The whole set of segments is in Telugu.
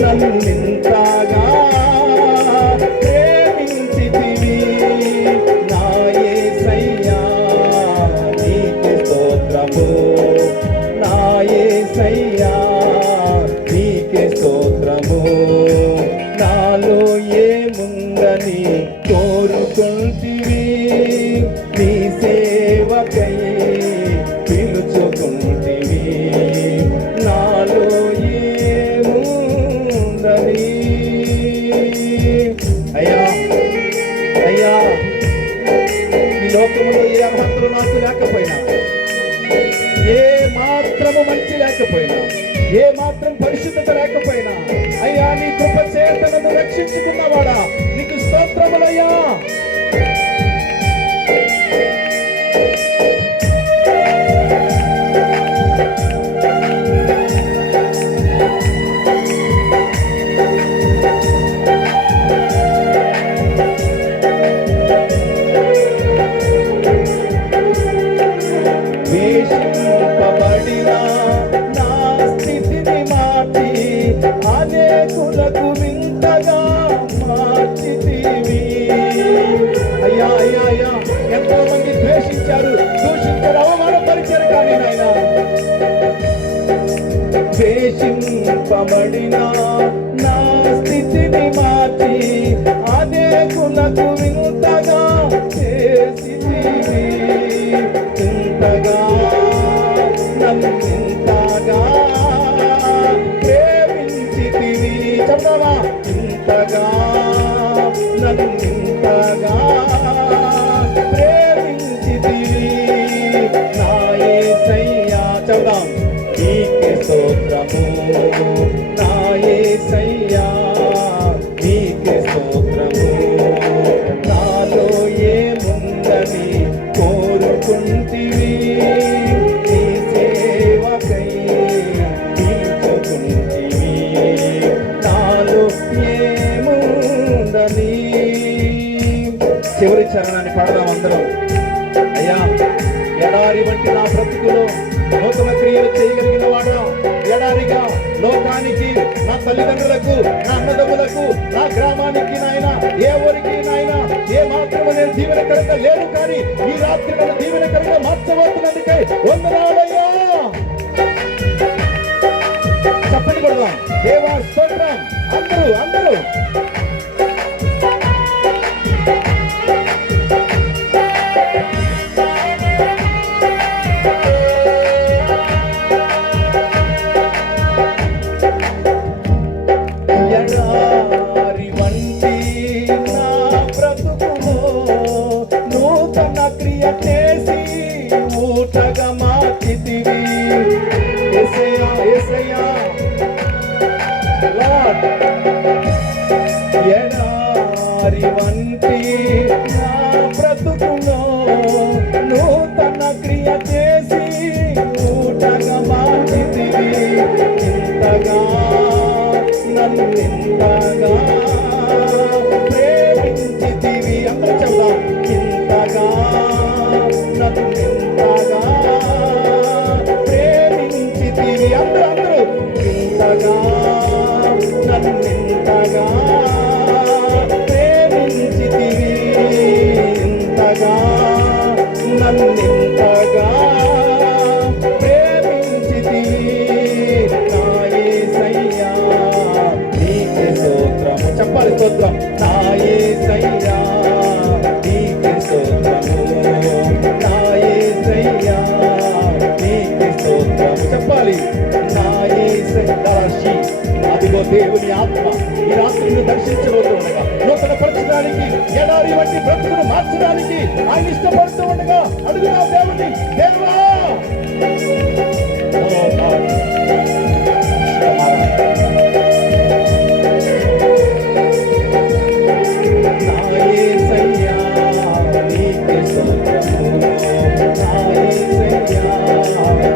నన్నింతగా ప్రేమించితివి నా యేసయ్యా నీకే స్తోత్రము నా యేసయ్యా నీకే స్తోత్రము నాలో ఏముందని కోరుకుంటివి నీ సేవకై పిలుచుకుంటివి నాలో ఏముందని అయ్యా అయ్యా ఈ లోకములో ఏ అర్హతలు నాకు లేకపోయినా ఏ మాత్రము మంచి లేకపోయినా ఏ మాత్రం పరిశుద్ధత లేకపోయినా అయ్యా నీ కృప చేత నన్ను రక్షించుకున్నవాడా నీకు స్తోత్రములయ్యా వేషింపబడిన నా స్థితిని మార్చి అనేకులకు వింతగా మార్చితివి అయ్యా అయ్యా అయ్యా ఎంతో మంది ద్వేషించారు దూషించారు అవమానపరిచారు కానీ నాయన వేషింపబడిన నా స్థితిని మార్చి అనేకులకు వింతగా చేసితివి ఇంతగా నన్నింతగా ప్రేమించితివి చెప్తావా ఇంతగా నన్నింతగా ప్రేమించితివి నా యేసయ్యా చెప్దాం నీకే స్తోత్రము నా యేసయ్యా నీకే స్తోత్రము నాలో ఏముందని కోరుకుంటివి నీ సేవకై పిలుచుకుంటివి నాలో ఏముందని చివరి చరణాన్ని పాడదాం అందరం అయ్యా ఎడారి వంటి నా బ్రతుకులో నూతన క్రియలు చేయగలిగిన వాడా ఎడారిగా లోకానికి నా తల్లిదండ్రులకు నా అన్నదమ్ములకు నా గ్రామానికి నాయన ఏ ఊరికి నాయన ఏ మాత్రము నేను దీవెనకరంగా లేను కానీ ఈ రాత్రి నన్ను దీవెనకరంగా మార్చబోతున్నందుకై వందనాలయ్యా చెప్పండి కొడదాం దేవా స్తోత్రం అందరూ అందరూ ఎడారి వంటి నా బ్రతుకులో నూతన క్రియ చేసి ఊటగా మార్చితివి యేసయ్యా యేసయ్యా లార్డ్ ఎడారి వంటి నా బ్రతుకులో నూతన క్రియ చేసి ఊటగా మార్చితివి ఇంతగా నన్నింతగా ప్రేమించితివి అందరూ చెప్దాం ఇంతగా నన్నింతగా ప్రేమించితివి అందరూ అందరూ ఇంతగా నన్నింతగా ప్రేమించితివి ఇంతగా నన్నింతగా ప్రేమించితివి నా యేసయ్యా నీకే స్తోత్రము చెప్పాలి స్తోత్రం నా యేసయ్యా నీకే స్తోత్రము నా యేసయ్యా నీకే స్తోత్రము చెప్పాలి నా యేసయ్యా అదిగో దేవుని ఆత్మ ఈ రాత్రిని దర్శించబోతుండగా నూతన పరచడానికి ఎడారి వంటి బ్రతుకును మార్చడానికి ఆయన ఇష్టపడుతూ ఉండగా అడుగునా దేవుని దేవా నా యేసయ్యా నీకే స్తోత్రము నా యేసయ్యా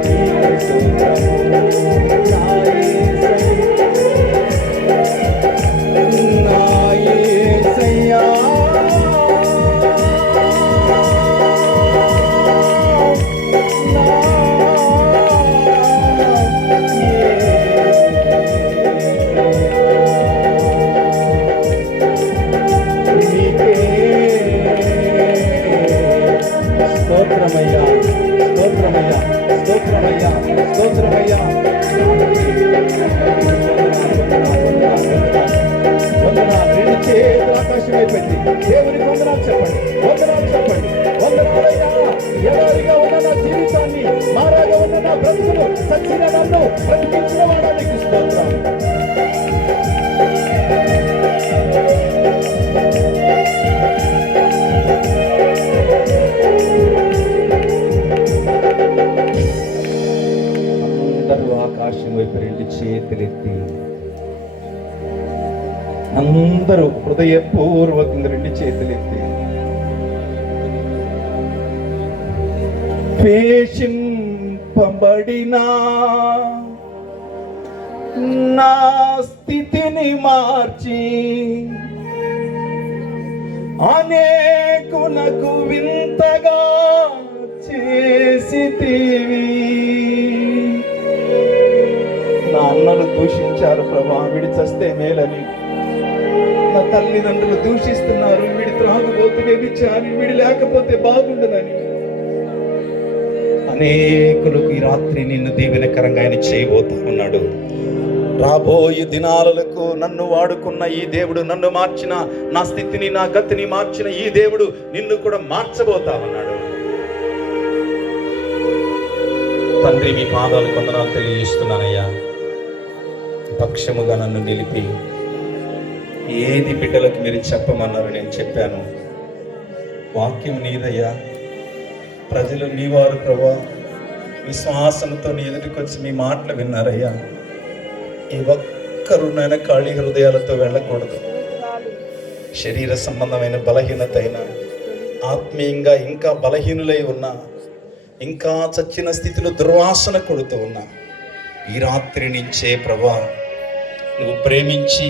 నీకే స్తోత్రము నా యేసయ్యా నా అందరూ హృదయపూర్వకంగా రెండు చేతులెత్తి పేషింపబడినా నా స్థితిని మార్చి అనేకులకు వింతగా చేసితివి. నా అన్నలు దూషించారు ప్రభా, వీడి చస్తే మేలని. నా తల్లిదండ్రులు దూషిస్తున్నారు, వీడి త్రాగుబోతు వ్యభిచారి, వీడి లేకపోతే బాగుండదని. అనేకులకు ఈ రాత్రి నిన్ను దీవెనకరంగా ఆయన చేయబోతా ఉన్నాడు. రాబోయే దినాలకు నన్ను వాడుకున్న ఈ దేవుడు, నన్ను మార్చిన, నా స్థితిని నా గతిని మార్చిన ఈ దేవుడు నిన్ను కూడా మార్చబోతా ఉన్నాడు. తండ్రి, మీ పాదాలు కొందనాలు తెలియజేస్తున్నానయ్యా. పక్షముగా నన్ను నిలిపి ఏది బిడ్డలకు మీరు చెప్పమన్నారు నేను చెప్పాను. వాక్యం నీదయ్యా, ప్రజలు నీవారు ప్రభా. విశ్వాసంతో నీ ఎదుటికొచ్చి మీ మాటలు విన్నారయ్యా. ఈ ఒక్కరు నాయన ఖాళీ హృదయాలతో వెళ్ళకూడదు. శరీర సంబంధమైన బలహీనత అయినా, ఆత్మీయంగా ఇంకా బలహీనులై ఉన్నా, ఇంకా చచ్చిన స్థితిలో దుర్వాసన కొడుతూ ఉన్నా, ఈ రాత్రి నుంచే ప్రభా నువ్వు ప్రేమించి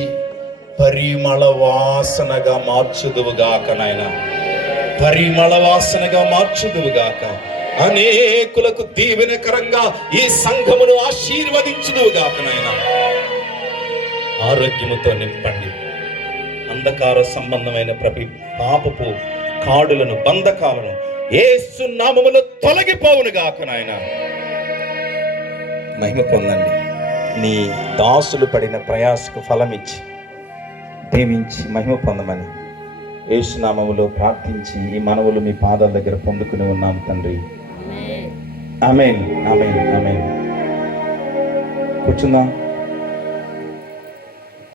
పరిమళ వాసనగా మార్చుదువుగాక నాయన, పరిమళ వాసనగా మార్చుదువుగాక. అనేకులకు దీవెనకరంగా ఈ సంఘమును ఆశీర్వదించుదువుగాక నాయన. ఆరోగ్యముతో నింపండి. అంధకార సంబంధమైన ప్రతి పాపపు కాడులను, బంధకాలను యేసు నామములో తొలగిపోవునుగాక నాయన. మహిమ పొందండి. నీ దాసులు పడిన ప్రయాసకు ఫలమిచ్చి దీవించి మహిమ పొందమని యేసు నామములో ప్రార్థించి ఈ మనవులు మీ పాదాల దగ్గర పొందుకుని ఉన్నాము తండ్రి. ఆమేన్, ఆమేన్, ఆమేన్. కూర్చుందాం.